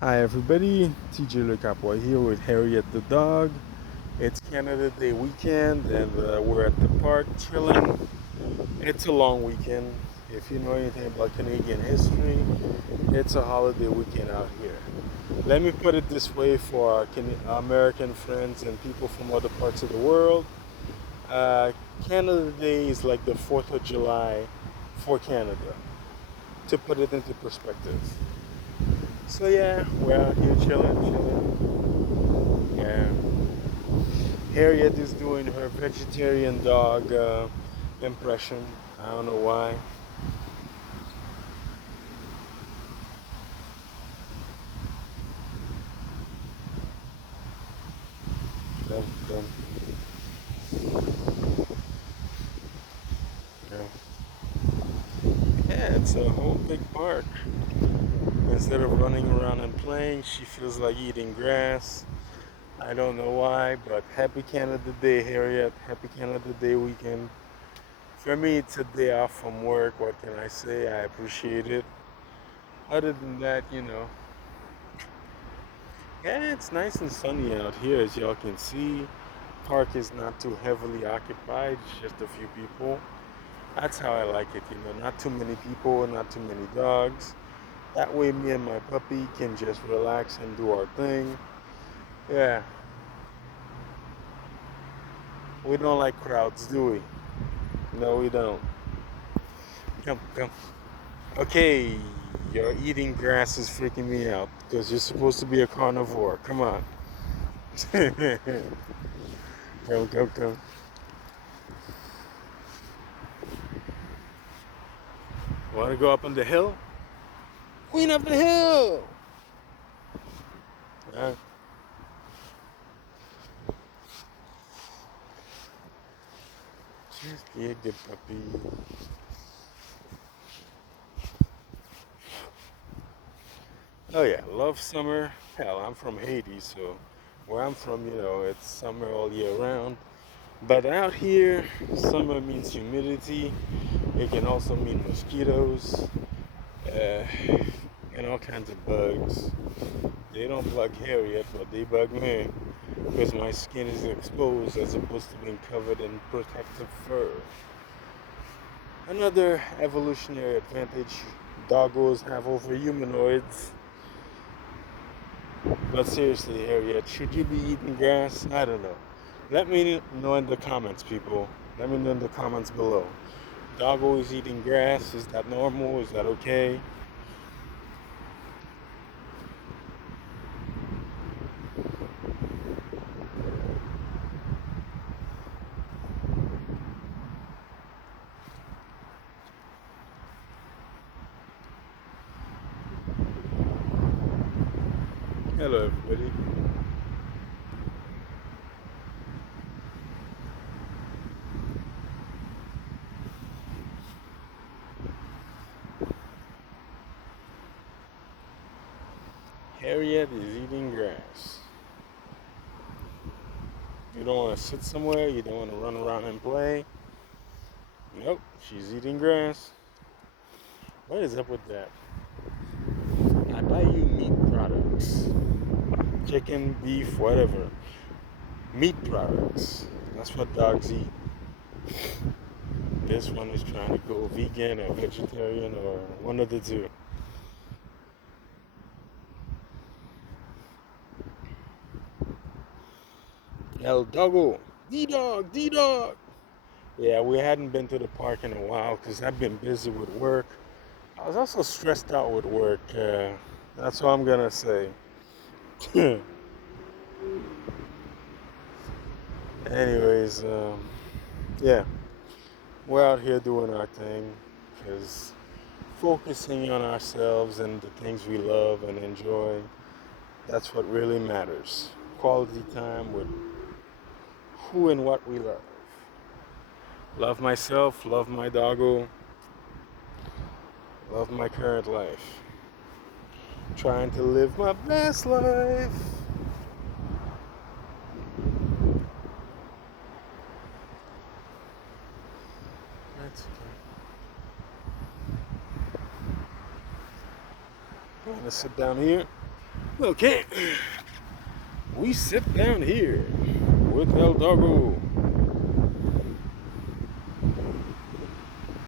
Hi everybody, TJ Le Capois here with Harriet the dog. It's Canada Day weekend and we're at the park chilling. It's a long weekend. If you know anything about Canadian history, it's a holiday weekend out here. Let me put it this way for our American friends and people from other parts of the world. Uh, Canada Day is like the 4th of July for Canada, to put it into perspective. So yeah, we're out here chilling. Yeah. Harriet is doing her vegetarian dog impression. I don't know why. Dum, dum, yeah. Yeah, it's a whole big park. Instead of running around and playing, she feels like eating grass. I don't know why, but happy Canada Day, Harriet. Happy Canada Day weekend. For me, it's a day off from work. What can I say? I appreciate it. Other than that, yeah, it's nice and sunny out here, as y'all can see. Park is not too heavily occupied, just a few people. That's how I like it, not too many people, not too many dogs. That way, me and my puppy can just relax and do our thing. Yeah, we don't like crowds, do we? No, we don't. Come, come. Okay, your eating grass is freaking me out because you're supposed to be a carnivore. Come on. Come. Want to go up on the hill? Queen of the hill! Uh, just be a good puppy. Oh yeah, love summer. Hell, I'm from Haiti, so where I'm from, it's summer all year round. But out here, summer means humidity. It can also mean mosquitoes, uh, and all kinds of bugs. They don't bug Harriet, but they bug me because my skin is exposed as opposed to being covered in protective fur. Another evolutionary advantage doggos have over humanoids. But seriously, Harriet, should you be eating grass? I don't know. Let me know in the comments, people. Let me know in the comments below. Doggo is eating grass. Is that normal? Is that okay? Hello, everybody. Harriet is eating grass. You don't want to sit somewhere. You don't want to run around and play. Nope, she's eating grass. What is up with that? I buy you meat products. Chicken, beef, whatever. Meat products. That's what dogs eat. This one is trying to go vegan or vegetarian or one of the two. El Doggo. D-Dog, D-Dog. Yeah, we hadn't been to the park in a while because I've been busy with work. I was also stressed out with work. That's what I'm going to say. Anyways, yeah, we're out here doing our thing because focusing on ourselves and the things we love and enjoy, that's what really matters. Quality time with who and what we love. Love myself, love my doggo, love my current life. Trying to live my best life. That's okay. You want to sit down here? Okay, we sit down here with El Doggo.